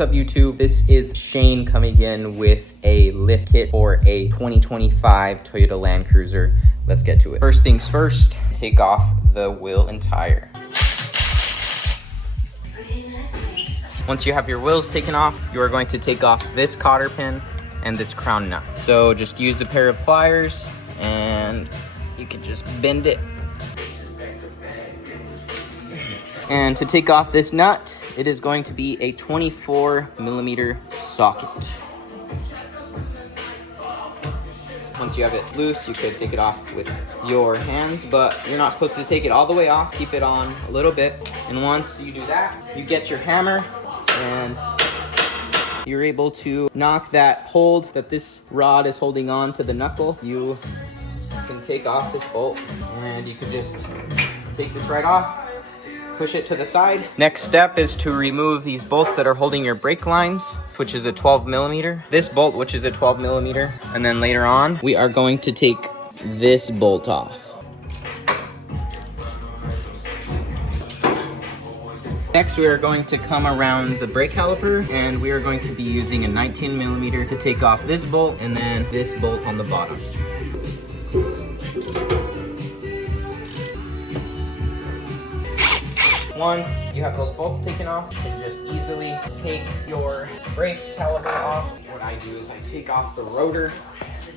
What's up YouTube? This is Shane coming in with a lift kit for a 2025 Toyota Land Cruiser. Let's get to it. First things first, take off the wheel and tire. Once you have your wheels taken off, you are going to take off this cotter pin and this crown nut. So just use a pair of pliers and you can just bend it. And to take off this nut, it is going to be a 24mm socket. Once you have it loose, you could take it off with your hands, but you're not supposed to take it all the way off. Keep it on a little bit. And once you do that, you get your hammer and you're able to knock that hold that this rod is holding on to the knuckle. You can take off this bolt and you can just take this right off. Push it to the side. Next step is to remove these bolts that are holding your brake lines, which is a 12mm. This bolt, which is a 12mm. And then later on, we are going to take this bolt off. Next, we are going to come around the brake caliper and we are going to be using a 19mm to take off this bolt and then this bolt on the bottom. Once you have those bolts taken off, you can just easily take your brake caliper off. What I do is I take off the rotor,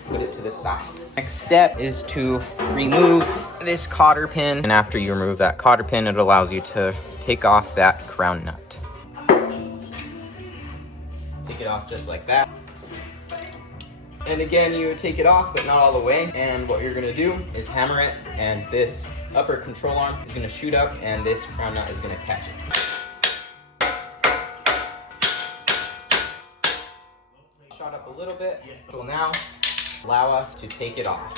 put it to the side. Next step is to remove this cotter pin. And after you remove that cotter pin, it allows you to take off that crown nut. Take it off just like that. And again, you take it off, but not all the way. And what you're gonna do is hammer it, and this upper control arm is gonna shoot up, and this crown nut is gonna catch it. Shot up a little bit, which will now allow us to take it off.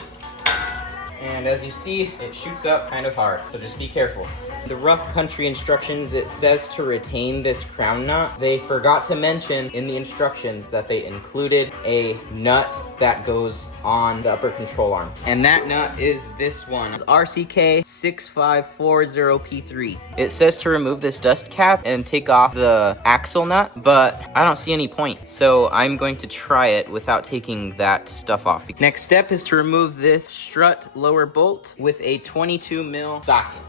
And as you see, it shoots up kind of hard, so just be careful. The rough country instructions, it says to retain this crown nut. They forgot to mention in the instructions that they included a nut that goes on the upper control arm. And that nut is this one, RCK 6540P3. It says to remove this dust cap and take off the axle nut, but I don't see any point. So I'm going to try it without taking that stuff off. Next step is to remove this strut lower bolt with a 22mm socket.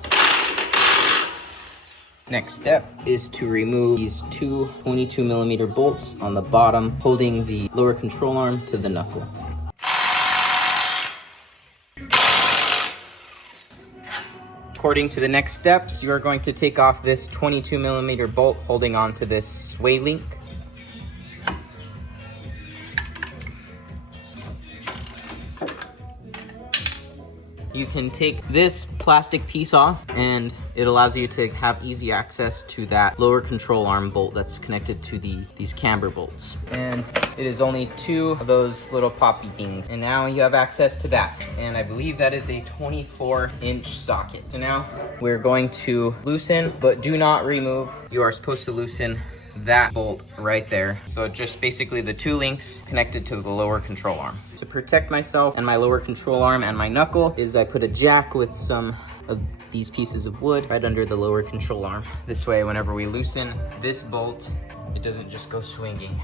Next step is to remove these two 22mm bolts on the bottom, holding the lower control arm to the knuckle. According to the next steps, you are going to take off this 22mm bolt holding on to this sway link. You can take this plastic piece off and it allows you to have easy access to that lower control arm bolt that's connected to these camber bolts. And it is only two of those little poppy things. And now you have access to that. And I believe that is a 24-inch socket. So now we're going to loosen, but do not remove. You are supposed to loosen that bolt right there. So just basically the two links connected to the lower control arm. To protect myself and my lower control arm and my knuckle is I put a jack with some of these pieces of wood right under the lower control arm. This way, whenever we loosen this bolt, it doesn't just go swinging.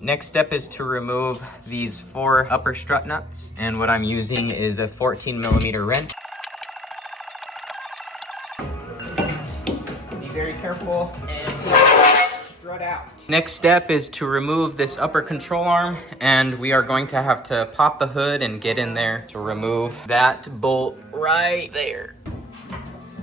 Next step is to remove these 4 upper strut nuts. And what I'm using is a 14mm wrench. Be very careful and take the strut out. Next step is to remove this upper control arm, and we are going to have to pop the hood and get in there to remove that bolt right there.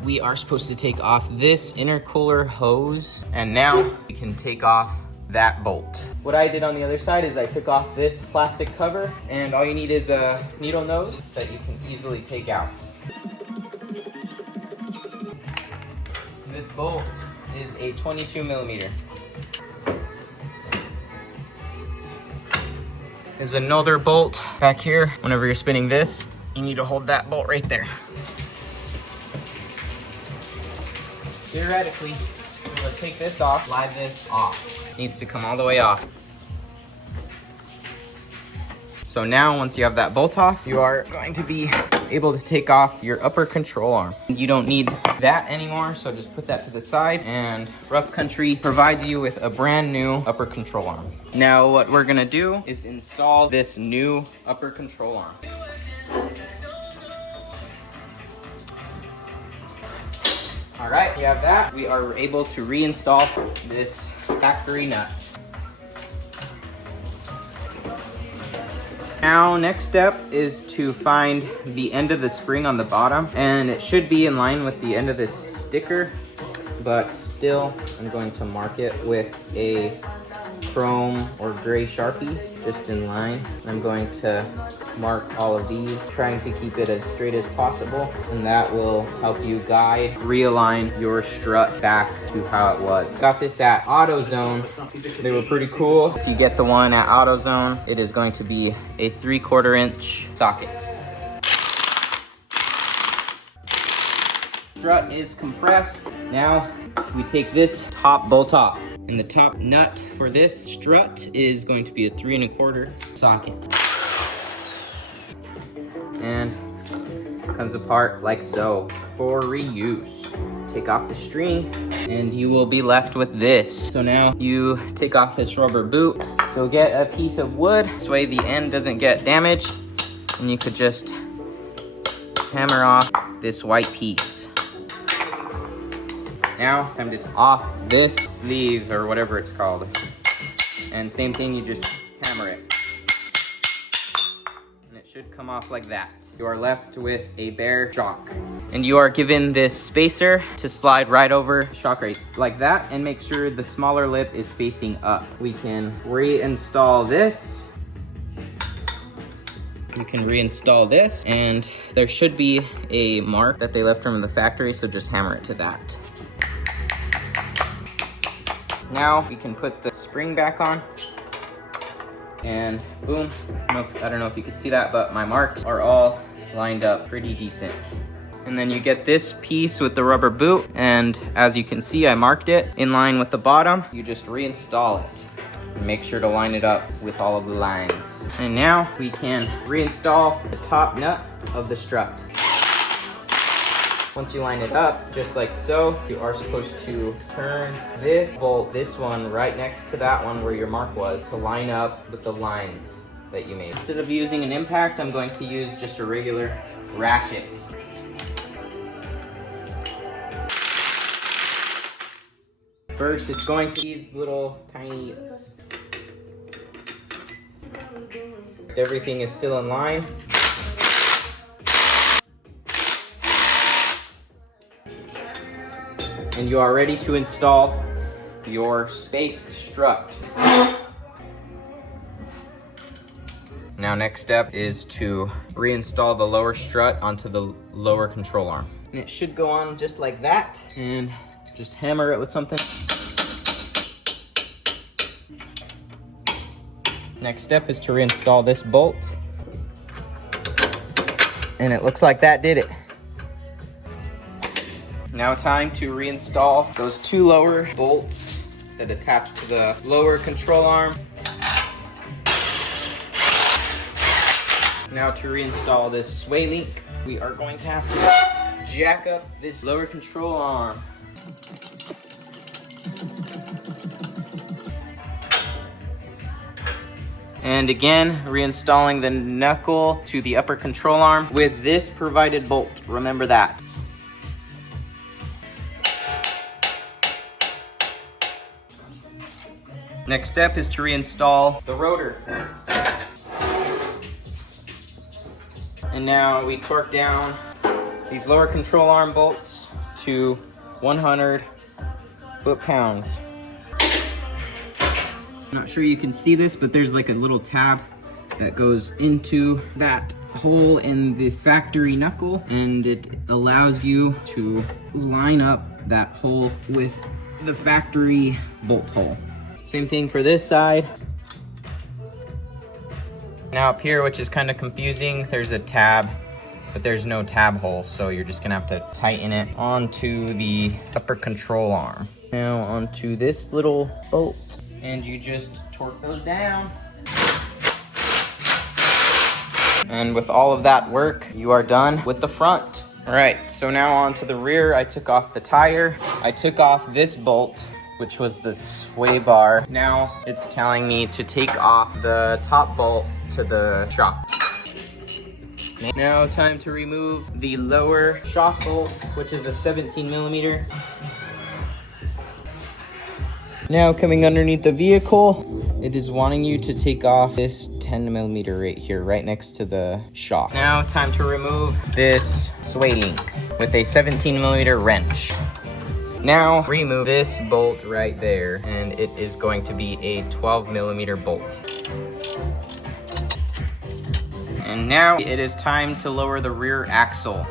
We are supposed to take off this intercooler hose, and now we can take off that bolt. What I did on the other side is I took off this plastic cover, and all you need is a needle nose that you can easily take out. This bolt is a 22mm. There's another bolt back here. Whenever you're spinning this, you need to hold that bolt right there. Theoretically, we'll take this off, slide this off. Needs to come all the way off. So now once you have that bolt off, you are going to be able to take off your upper control arm. You don't need that anymore, so just put that to the side, and Rough Country provides you with a brand new upper control arm. Now what we're gonna do is install this new upper control arm. All right, we have that. We are able to reinstall this factory nut. Now, next step is to find the end of the spring on the bottom, and it should be in line with the end of this sticker, but still, I'm going to mark it with a chrome or gray Sharpie, just in line. I'm going to mark all of these, trying to keep it as straight as possible, and that will help you guide, realign your strut back to how it was. Got this at AutoZone. They were pretty cool. If you get the one at AutoZone, it is going to be a 3/4 inch socket. Strut is compressed. Now we take this top bolt off, and the top nut for this strut is going to be a 3 1/4 socket. And it comes apart like so for reuse. Take off the string and you will be left with this. So now you take off this rubber boot. So get a piece of wood, this way the end doesn't get damaged, and you could just hammer off this white piece. Now time to off this sleeve or whatever it's called. And same thing, you just hammer it. Should come off like that. You are left with a bare shock. And you are given this spacer to slide right over shock right like that, and make sure the smaller lip is facing up. We can reinstall this. You can reinstall this, and there should be a mark that they left from the factory, so just hammer it to that. Now we can put the spring back on. And boom, I don't know if you can see that, but my marks are all lined up pretty decent. And then you get this piece with the rubber boot, and as you can see, I marked it in line with the bottom. You just reinstall it and make sure to line it up with all of the lines. And now we can reinstall the top nut of the strut. Once you line it up, just like so, you are supposed to turn this bolt, this one, right next to that one where your mark was, to line up with the lines that you made. Instead of using an impact, I'm going to use just a regular ratchet. First, it's going to these little tiny... Everything is still in line. And you are ready to install your spaced strut. Now next step is to reinstall the lower strut onto the lower control arm. And it should go on just like that, and just hammer it with something. Next step is to reinstall this bolt. And it looks like that did it. Now time to reinstall those two lower bolts that attach to the lower control arm. Now to reinstall this sway link, we are going to have to jack up this lower control arm. And again, reinstalling the knuckle to the upper control arm with this provided bolt. Remember that. Next step is to reinstall the rotor. And now we torque down these lower control arm bolts to 100 foot-pounds. I'm not sure you can see this, but there's like a little tab that goes into that hole in the factory knuckle, and it allows you to line up that hole with the factory bolt hole. Same thing for this side. Now up here, which is kind of confusing, there's a tab, but there's no tab hole, so you're just gonna have to tighten it onto the upper control arm. Now onto this little bolt, and you just torque those down. And with all of that work, you are done with the front. All right, so now on to the rear. I took off the tire. I took off this bolt, which was the sway bar. Now it's telling me to take off the top bolt to the shock. Now time to remove the lower shock bolt, which is a 17 millimeter. Now coming underneath the vehicle, it is wanting you to take off this 10 millimeter right here, right next to the shock. Now time to remove this sway link with a 17 millimeter wrench. Now remove this bolt right there, and it is going to be a 12 millimeter bolt. And now it is time to lower the rear axle.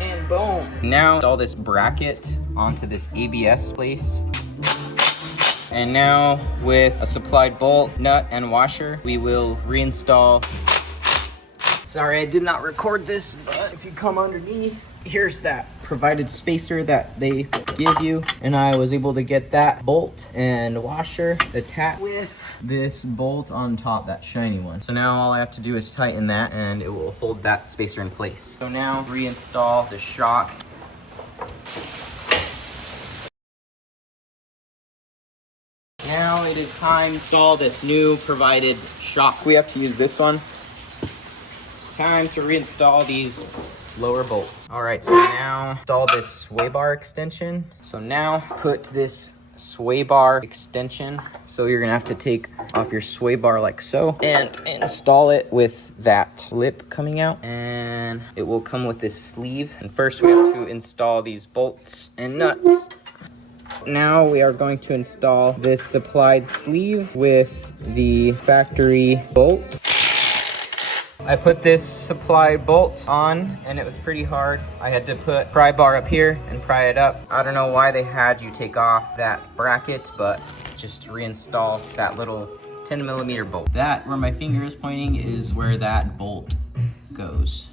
And boom. Now install this bracket onto this ABS place. And now with a supplied bolt, nut, and washer, we will reinstall. Sorry, I did not record this, but if you come underneath, here's that provided spacer that they give you. And I was able to get that bolt and washer attached with this bolt on top, that shiny one. So now all I have to do is tighten that and it will hold that spacer in place. So now reinstall the shock. Now it is time to install this new provided shock. We have to use this one. Time to reinstall these lower bolts. All right, so now install this sway bar extension. So now put this sway bar extension. So you're gonna have to take off your sway bar like so and install it with that lip coming out. And it will come with this sleeve. And first we have to install these bolts and nuts. Now we are going to install this supplied sleeve with the factory bolt. I put this supplied bolt on and it was pretty hard. I had to put pry bar up here and pry it up. I don't know why they had you take off that bracket, but just reinstall that little 10 millimeter bolt. That, where my finger is pointing, is where that bolt goes.